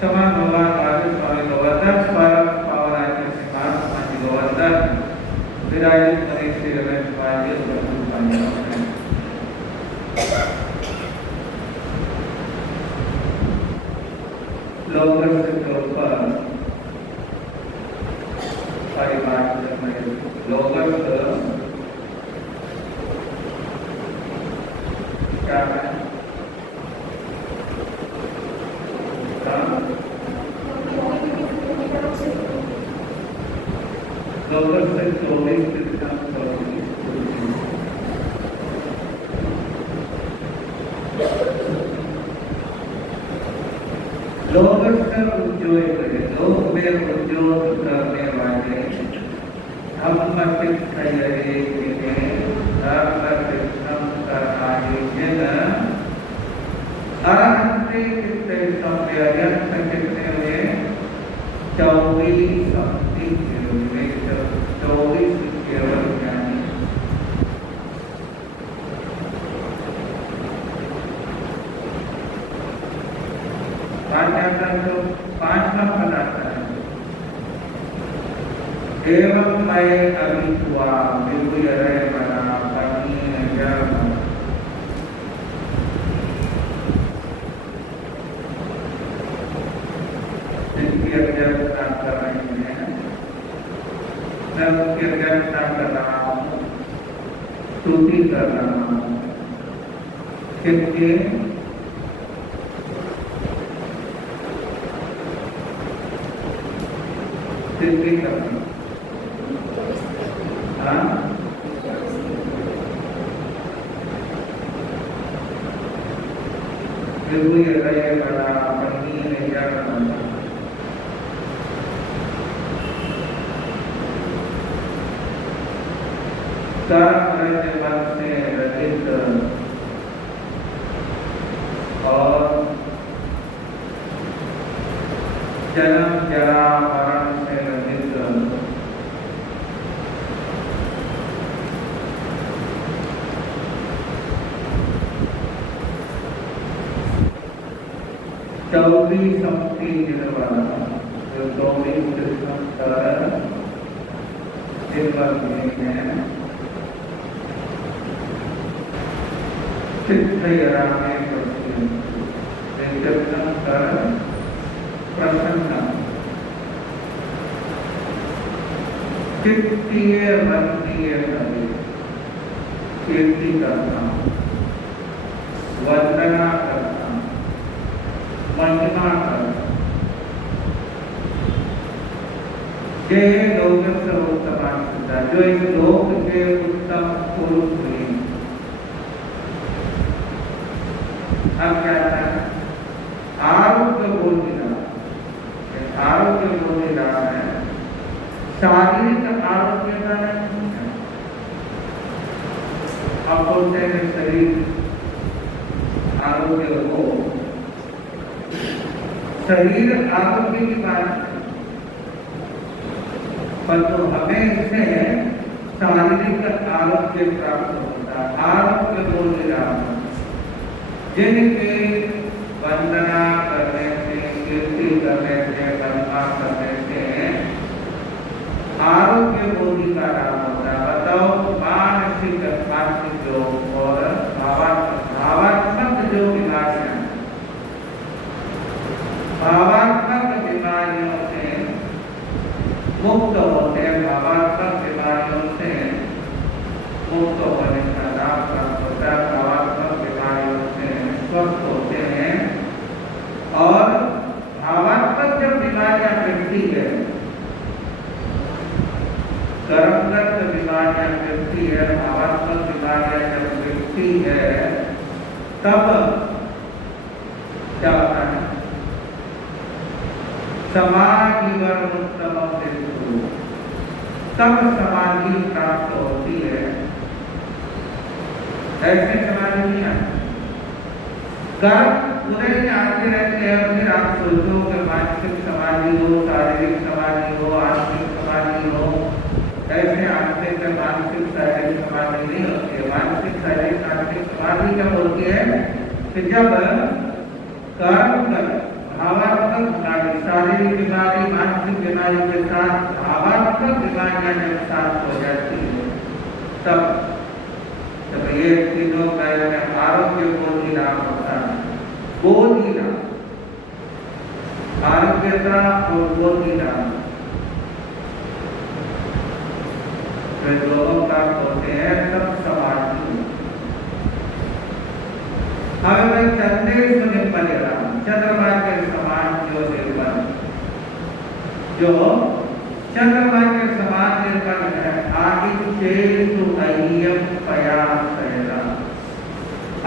Sama Bapak Kadis Wali Gawatan, para Pawaraja Simas, Maji Gawatan, Dirajut Merisi dengan Maji Berpanjang. Longer Sekolah Paribahan Merisi Longer क्या है local से 24 local से उद्योग करें लोग में उद्योग करने वाले हम मत तैयारी के धर्म कृष्ण का आयोजन आरंभे कितने संवेदन कितने हुए 24 केवल ज्ञानी तो 5 का फल आता है एवं मैं अभी हुआ बिल्कुल रहे बना पानी जब कर रहे हैं मैं मुख्य काम कर रहा हूँ स्तुति कर रहा हूँ किसके स्तुति कर रहा हूँ हाँ बिल्कुल ये बड़ा अपनी है क्या करना मन से रचित और जन्म जरा मरण से रचित चौबी शक्ति निर्वाण जो 24 कृष्ण है सिद्धयरामे प्रसन्न कीर्तिय वंदनीय कीर्ति करना वंदना करना महिमा करना ये लोग सर्वोत्तम जो इस लोक के उत्तम पुरुष हुए अब क्या था आरोग्य बोल रहा है शारीरिक आरोग्य का नहीं है अब बोलते हैं शरीर आरोग्य हो शरीर आरोग्य की बात है पर तो हमें इससे शारीरिक आरोग्य प्राप्त होता है आरोग्य बोल रहा है जिनके वंदना करने से कीर्ति करने से महिमा करने से आरोग्य बोधि का नाम होता है बताओ मानसिक जो और भावात्मक जो बीमारियां भावात्मक बीमारियों से मुक्त होते हैं भावात्मक बीमारियों से मुक्त होने का नाम प्राप्त होता है भावात्मक बीमारियों से स्वस्थ होते हैं और भावात्मक जब बीमारियां मिटती है कर्मगत बीमारियां मिटती है भावात्मक बीमारियां जब मिटती है तब क्या होता है समाधि उत्तम तब समाधि प्राप्त होती है ऐसे समाधि नहीं आती कर्म उदय में आते रहते हैं फिर आप सोचो कि मानसिक समाधि हो शारीरिक समाधि हो आत्मिक समाधि हो ऐसे आत्मिक मानसिक शारीरिक समाधि नहीं होती है मानसिक शारीरिक आत्मिक समाधि कब होती है कि जब कर्म कर भावात्मक बीमारी, शारीरिक बीमारी, मानसिक बीमारी के साथ भावात्मक बीमारियां जब साथ हो जाती है तब ये तीनों का आरोग्य बोधी लाभ होता है। बोधी लाभ, आरोग्यता और बोधी लाभ दोनों का होते हैं तब समाज में। हमें चंद्र सुने पड़ेगा, चंद्रमा के समान जो निर्बल, जो चंद्रमा के समान निर्बल है, आदित्य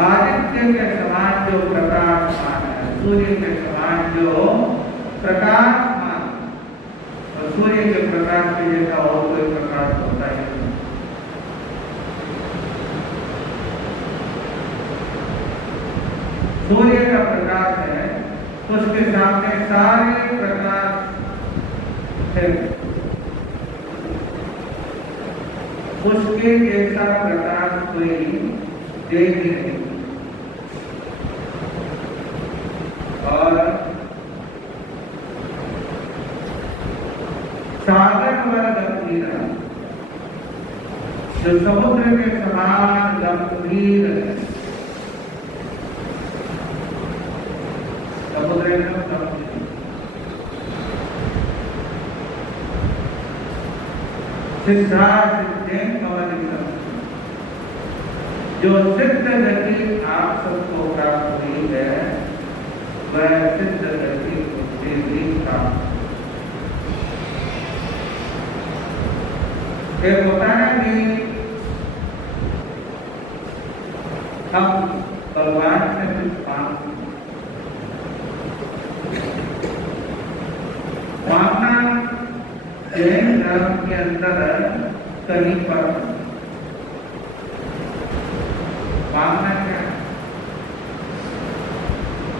आदित्य के समान जो प्रकाशमान है, सूर्य के समान जो प्रकाशमान, और सूर्य के प्रकाश के जैसा और कोई प्रकाश होता है नहीं। सूर्य का प्रकाश है तो उसके सामने सारे प्रकाश है, उसके जैसा प्रकाश कोई देख ही नहीं। और सागर वाला गंभीर, जो समुद्र के समान गंभीर है, समुद्र एकदम गंभीर, सिद्धार्थ जो सिद्ध गति आप सबको प्राप्त हुई है वह सिद्ध गति मुझे भी प्राप्त। एक होता है कि हम भगवान से कुछ मांगना जैन धर्म के अंदर कहीं पर मांगना क्या?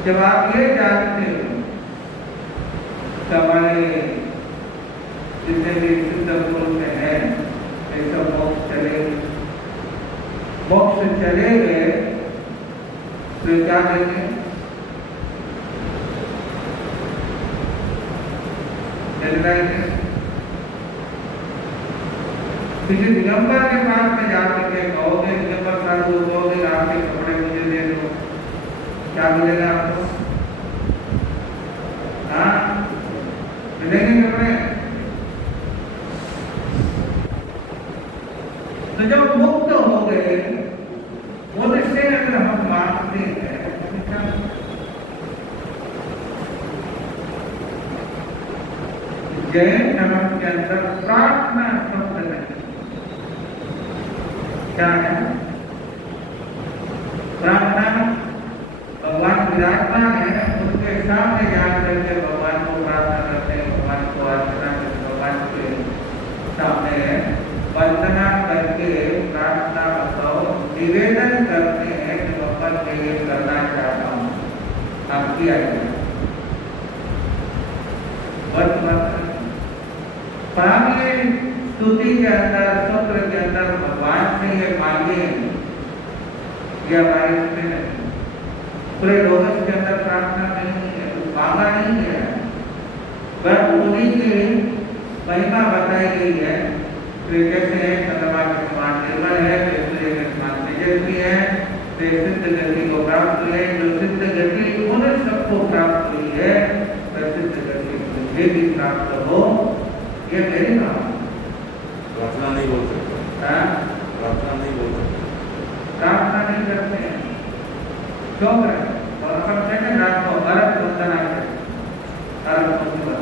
जब आप ये जानते हो कि हमारे जितने भी सिद्ध पुरुष हैं ये सब मोक्ष चले गए तो क्या देंगे? किसी दिगंबर के पास में जाकर के कहोगे, दिगंबर साधु कहोगे आपके कपड़े मुझे दे दो, क्या मिलेगा आपको? हाँ, मिलेंगे कपड़े? तो जब मुक्त हो गए उससे अगर हम मानते हैं जैन धर्म के अंदर प्रार्थना शब्द नहीं, क्या है? प्रार्थना भगवान विराजमान है, उसके सामने जाकर के भगवान को प्रार्थना करते हैं, भगवान को अर्चना करते, भगवान के सामने वंदना करके प्रार्थना बताओ, निवेदन करते हैं कि भगवान मैं ये करना चाहता हूँ, आप किया जाए। स्तुति के अंदर, सूत्र के अंदर भगवान से ये मांगे, ये हमारे में पूरे लोगों के अंदर प्रार्थना नहीं है, मांगा नहीं है, वह उन्हीं की महिमा बताई गई है। कैसे है चंद्रमा के समान निर्मल है, सूर्य के समान तेजस्वी है, सिद्ध गति को प्राप्त हुई है। जो सिद्ध गति उन सबको प्राप्त हुई है, वह सिद्ध गति मुझे भी प्राप्त हो, ये मेरी बात। प्रार्थना नहीं बोल सकते, प्रार्थना नहीं बोल सकते, प्रार्थना नहीं करते हैं, क्यों करें? और अपन कहते रात को भरत वंदना करें, भरत वंदना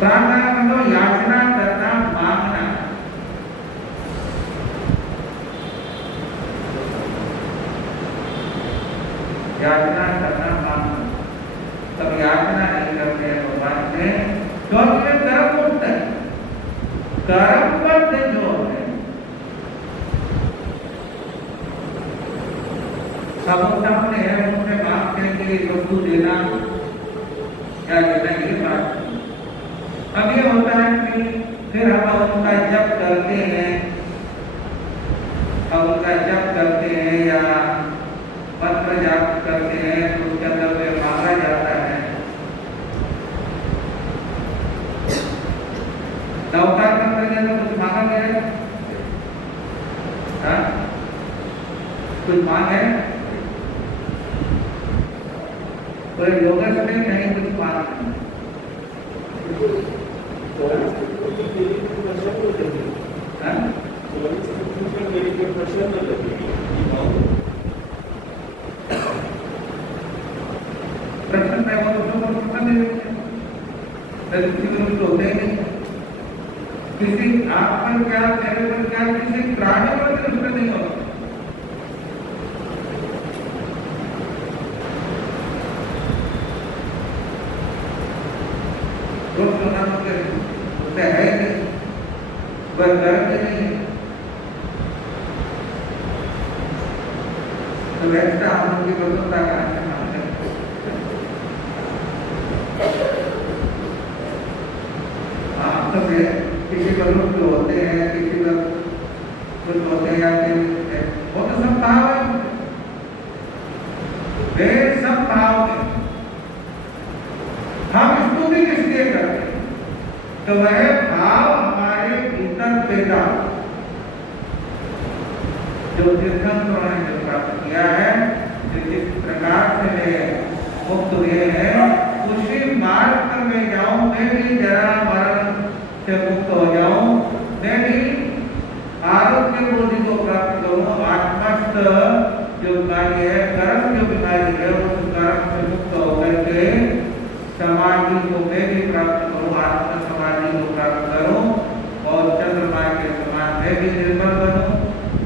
प्रार्थना मतलब याचना करना, मांगना। याचना करना, मांगना, तब याचना नहीं करते हैं भगवान से, क्योंकि कर्म मुक्त है। कर्मबद्ध जो है, सब सामने है, उनसे मांगते हैं कि वस्तु देना क्या देना, ये बात। अब ये होता है कि फिर हम उनका जप करते हैं, हम उनका जप करते हैं या कुछ मांग है? कोई योगस में नहीं कुछ मांग है? हाँ? प्रश्न है वो तो प्रश्न नहीं है, किसी को तो होते ही नहीं। किसी आप पर क्या, मेरे पर क्या, किसी प्राणी पर भी उसमें नहीं होता। रोज सुनाने के उससे है ही नहीं, वह दर्द ही नहीं है। तो वैसा हम उनकी प्रसन्नता का किसी को रुख होते हैं, किसी को कुछ होते हैं, या वो तो सब भाव है, वे सब भाव है। हम स्तुति किस लिए करते हैं? तो वह भाव हमारे भीतर पैदा, जो तीर्थंकरों ने जो प्राप्त किया है, जिस प्रकार से वे मुक्त हुए हैं, उसी मार्ग में जाऊं, मैं भी जरा मरण से मुक्त हो जाऊं, मैं भी आरोग्य बोधि को प्राप्त करूं, आत्मस्थ जो बीमारी है, कर्म जो बीमारी है, उस कर्म से मुक्त होकर के समाधि को मैं भी प्राप्त करूं, आत्म समाधि को प्राप्त करूं, और चंद्रमा के समान मैं भी निर्मल बनूं,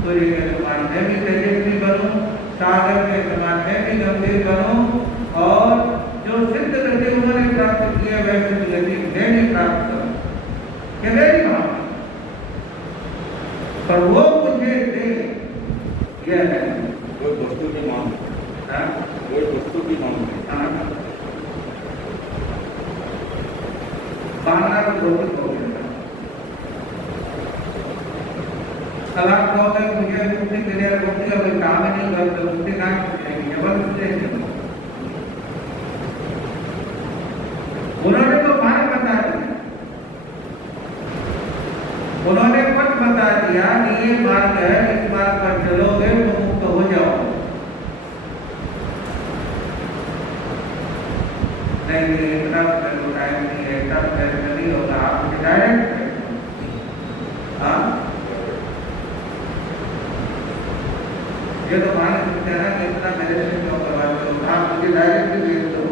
सूर्य के समान मैं भी तेजस्वी बनूं, सागर के समान मैं भी गंभीर बनूं, और जो सिद्ध गति उन्होंने प्राप्त की है, वह सिद्ध गति मैं भी प्राप्त करूं। मेरी भावना, पर वो मुझे दे, यह है कोई वस्तु की मांग, कोई वस्तु की मांग मांगना तो भौतिक हो गया। सलाह कहोगे मुझे मुक्ति के लिए, मुक्ति का कोई काम ही नहीं करते, मुक्ति कहाँ मिलेगी? जबरदस्ती उन्होंने तो मार्ग बता दिया, उन्होंने पथ बता दिया कि ये मार्ग है, इस मार्ग पर चलोगे तो मुक्त हो जाओ। नहीं, इतना टाइम नहीं है, तब फैसला नहीं होगा, आप डायरेक्ट है। हाँ, ये तो मान सकते हैं ना कि इतना मेरे से क्यों करवाते हो, आप मुझे डायरेक्ट भेज दो।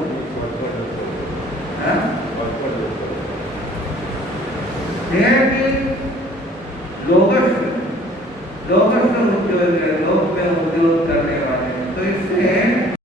लोगस उद्योग है, लोग में उद्योग करने वाले, तो इससे